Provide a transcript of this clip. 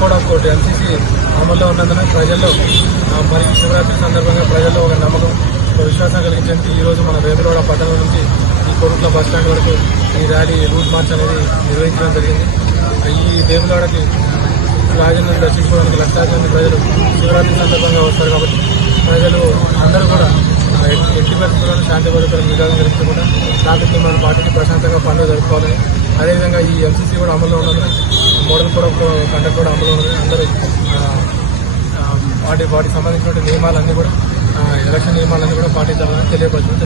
Code of court MCC అమల్లో ఉన్నందున ప్రజల్లో మరియు శివరాత్రి సందర్భంగా ప్రజల్లో ఒక నమ్మకం, ఒక విశ్వాసం కలిగించేందుకు ఈరోజు మన వేములవాడ పట్టణం నుంచి ఈ కోరుట్ల బస్టాండ్ వరకు ఈ ర్యాలీ రూట్ మార్చ్ అనేది నిర్వహించడం జరిగింది. ఈ వేములవాడకి రాజన్నను దర్శించుకోవడానికి లక్షలాది మంది ప్రజలు శివరాత్రి సందర్భంగా వస్తారు కాబట్టి ప్రజలు అందరూ కూడా ఎట్టి పరిస్థితులను శాంతి భద్రతలకు విధానం కలుపుకుండా ట్రాఫిక్ నియమాలను పాటించి ప్రశాంతంగా పండుగ జరుపుకోవాలని, అదేవిధంగా ఈ ఎంసీసీ కూడా అమల్లో ఉన్నందున మోడల్ కోడ్ ఆఫ్ కండక్ట్ కూడా అమల్లో ఉన్నది. అందరూ వాటికి సంబంధించిన నియమాలన్నీ కూడా ఎలక్షన్ నియమాలన్నీ కూడా పాటించాలని తెలియపరుచుకుంటారు.